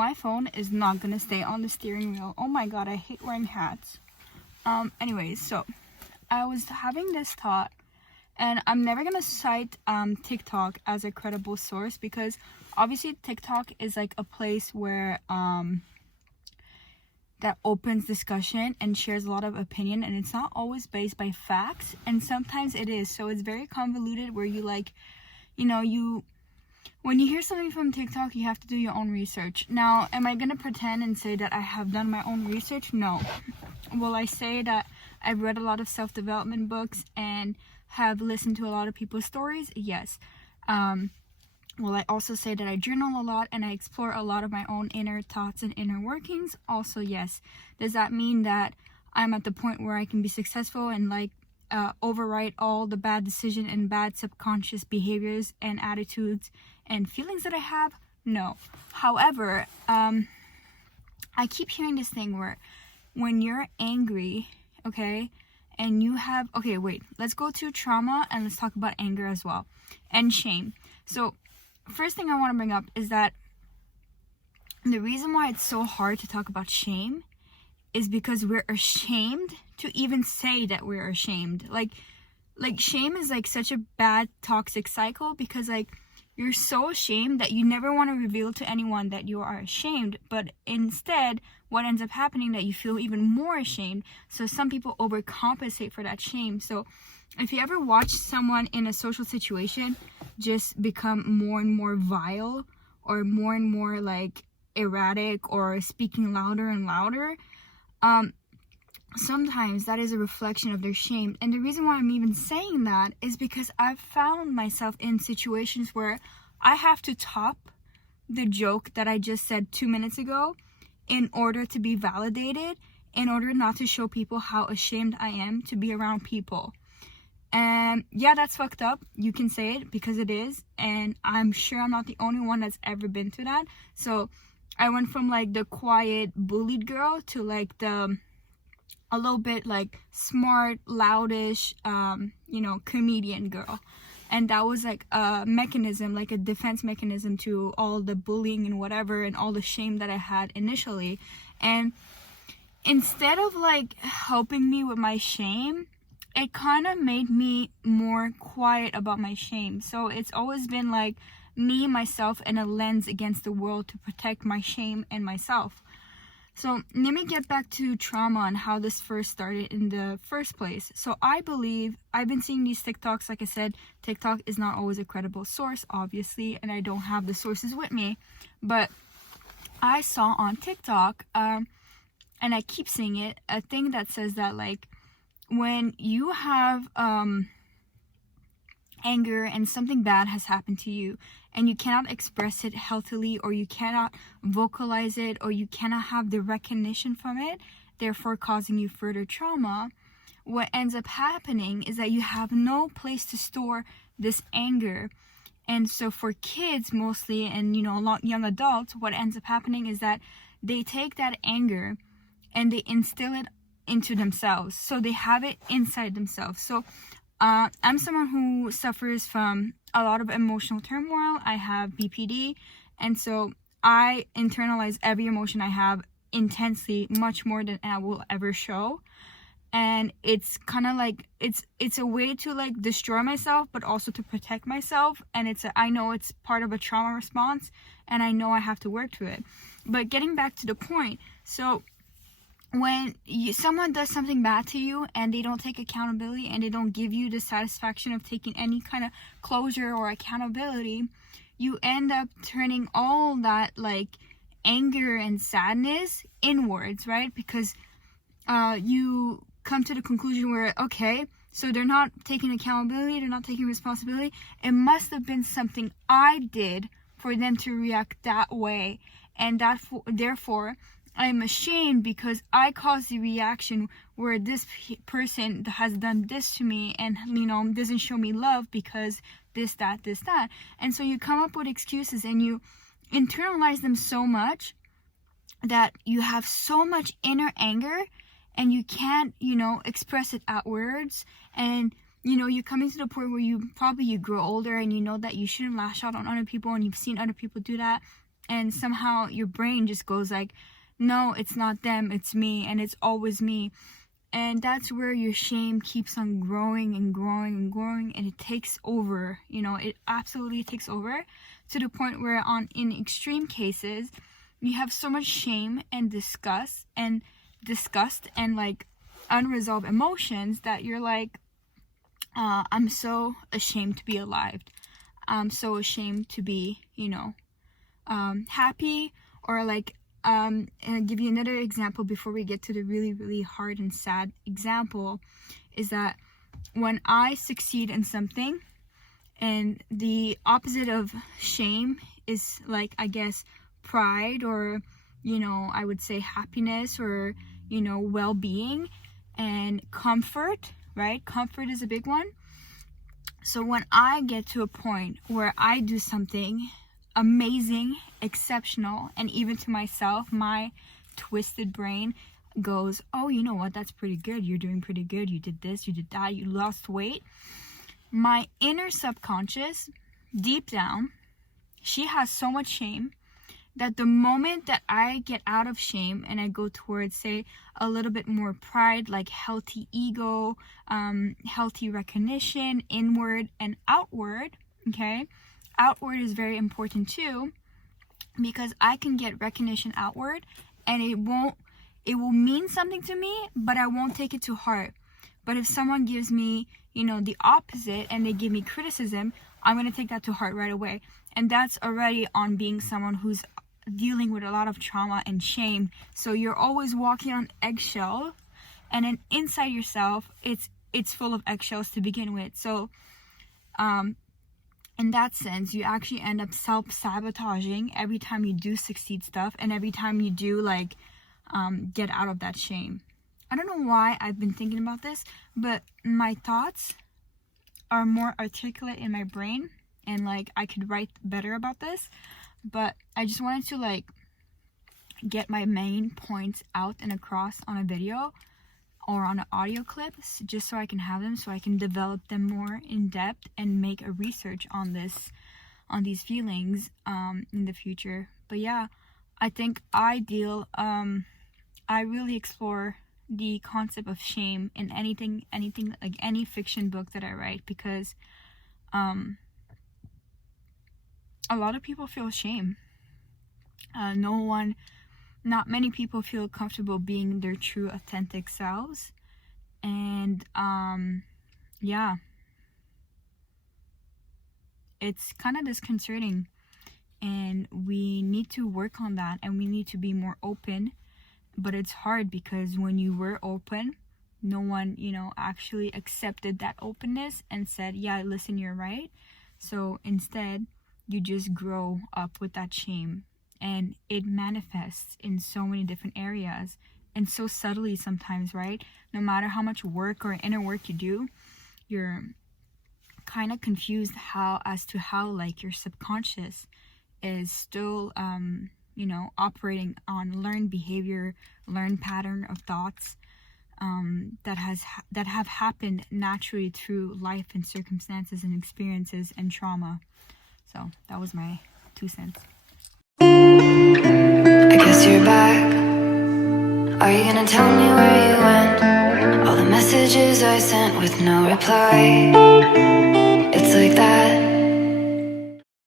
my phone is not gonna stay on the steering wheel. Oh my god, I hate wearing hats. Anyways, so I was having this thought, and I'm never gonna cite TikTok as a credible source, because obviously TikTok is like a place where that opens discussion and shares a lot of opinion, and it's not always based by facts, and sometimes it is. So it's very convoluted, where you like, when you hear something from TikTok, you have to do your own research. Now, am I gonna pretend and say that I have done my own research? No. Will I say that I've read a lot of self-development books and have listened to a lot of people's stories? Yes. Will I also say that I journal a lot and I explore a lot of my own inner thoughts and inner workings? Also, yes. Does that mean that I'm at the point where I can be successful and like overwrite all the bad decision and bad subconscious behaviors and attitudes and feelings that I have? No. However, I keep hearing this thing where when you're angry, okay, and you have, okay, wait, let's go to trauma and let's talk about anger as well, and shame. So first thing I want to bring up is that the reason why it's so hard to talk about shame is because we're ashamed to even say that we're ashamed. Like shame is like such a bad toxic cycle, because like you're so ashamed that you never want to reveal to anyone that you are ashamed, but instead what ends up happening that you feel even more ashamed. So some people overcompensate for that shame. So if you ever watch someone in a social situation just become more and more vile, or more and more like erratic, or speaking louder and louder, sometimes that is a reflection of their shame. And the reason why I'm even saying that is because I've found myself in situations where I have to top the joke that I just said 2 minutes ago in order to be validated, in order not to show people how ashamed I am to be around people. And yeah, that's fucked up. You can say it, because it is, and I'm sure I'm not the only one that's ever been through that. So I went from like the quiet bullied girl to like the a little bit like smart, loudish, comedian girl. And that was like a mechanism, like a defense mechanism to all the bullying and whatever, and all the shame that I had initially. And instead of like helping me with my shame, it kind of made me more quiet about my shame. So it's always been like me, myself, and a lens against the world to protect my shame and myself. So let me get back to trauma and how this first started in the first place. So I believe, I've been seeing these TikToks. Like I said, TikTok is not always a credible source, obviously, and I don't have the sources with me. But I saw on TikTok, and I keep seeing it, a thing that says that like when you have anger and something bad has happened to you, and you cannot express it healthily, or you cannot vocalize it, or you cannot have the recognition from it, therefore causing you further trauma, what ends up happening is that you have no place to store this anger. And so for kids mostly, and a lot young adults, what ends up happening is that they take that anger and they instill it into themselves. So they have it inside themselves. So I'm someone who suffers from a lot of emotional turmoil. I have BPD, and so I internalize every emotion I have intensely, much more than I will ever show. And it's kind of like it's a way to like destroy myself, but also to protect myself. And I know it's part of a trauma response, and I know I have to work through it. But getting back to the point, so when someone does something bad to you and they don't take accountability, and they don't give you the satisfaction of taking any kind of closure or accountability, you end up turning all that like anger and sadness inwards, right? Because you come to the conclusion where, okay, so they're not taking accountability, they're not taking responsibility, it must have been something I did for them to react that way, and therefore I'm ashamed because I caused the reaction where this person has done this to me, and doesn't show me love because this, that. And so you come up with excuses, and you internalize them so much that you have so much inner anger, and you can't express it outwards. And you're coming to the point where you grow older, and you know that you shouldn't lash out on other people, and you've seen other people do that. and somehow your brain just goes like, no, it's not them, it's me, and it's always me. And that's where your shame keeps on growing and growing and growing, and it takes over, it absolutely takes over, to the point where in extreme cases you have so much shame and disgust and like unresolved emotions that you're like, I'm so ashamed to be alive. I'm so ashamed to be, happy. Or like, and I'll give you another example before we get to the really, really hard and sad example, is that when I succeed in something, and the opposite of shame is like, I guess, pride, or, I would say happiness, or, well-being and comfort, right? Comfort is a big one. So when I get to a point where I do something amazing, exceptional, and even to myself, my twisted brain goes, oh, you know what, that's pretty good, you're doing pretty good, you did this, you did that, you lost weight. My inner subconscious, deep down, she has so much shame that the moment that I get out of shame and I go towards, say, a little bit more pride, like healthy ego, healthy recognition, inward and outward, okay? Outward is very important too, because I can get recognition outward, and it will mean something to me, but I won't take it to heart. But if someone gives me, the opposite, and they give me criticism, I'm going to take that to heart right away. And that's already on being someone who's dealing with a lot of trauma and shame. So you're always walking on eggshells, and then inside yourself, it's full of eggshells to begin with. So, in that sense, you actually end up self-sabotaging every time you do succeed stuff, and every time you do, like, get out of that shame. I don't know why I've been thinking about this, but my thoughts are more articulate in my brain, and like I could write better about this, but I just wanted to like get my main points out and across on a video or on an audio clip, just so I can have them, so I can develop them more in depth and make a research on these feelings in the future. But yeah, I think I really explore the concept of shame in anything, like any fiction book that I write, because a lot of people feel shame. Not many people feel comfortable being their true authentic selves, and yeah, it's kind of disconcerting, and we need to work on that, and we need to be more open. But it's hard, because when you were open, no one, actually accepted that openness and said, yeah, listen, you're right. So instead, you just grow up with that shame, and it manifests in so many different areas, and so subtly sometimes, right? No matter how much work or inner work you do, you're kind of confused as to how like your subconscious is still operating on learned behavior, learned pattern of thoughts that have happened naturally through life and circumstances and experiences and trauma. So that was my 2 cents. I guess you're back. Are you gonna tell me where you went? All the messages I sent with no reply.